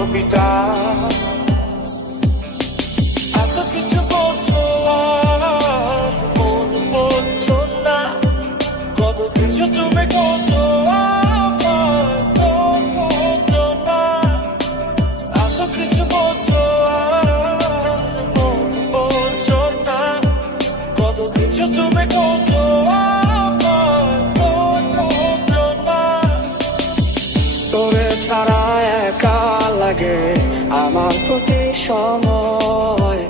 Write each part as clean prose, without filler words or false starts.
ছবিটা। এত কিছু করছো আর ফোন করছো না, কত কিছু তুমি করছো আমার ফোন করছো না। এত কিছু করছো আর ফোন করছো না, কত কিছু তুমি করছো আমার ফোন করছো না। তোরে ছাড়া একা লাগে আমার প্রতি সময়,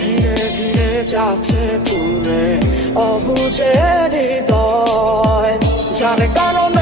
ধীরে ধীরে যাচ্ছে পুরে অবুঝে হৃদয়, যার কারণে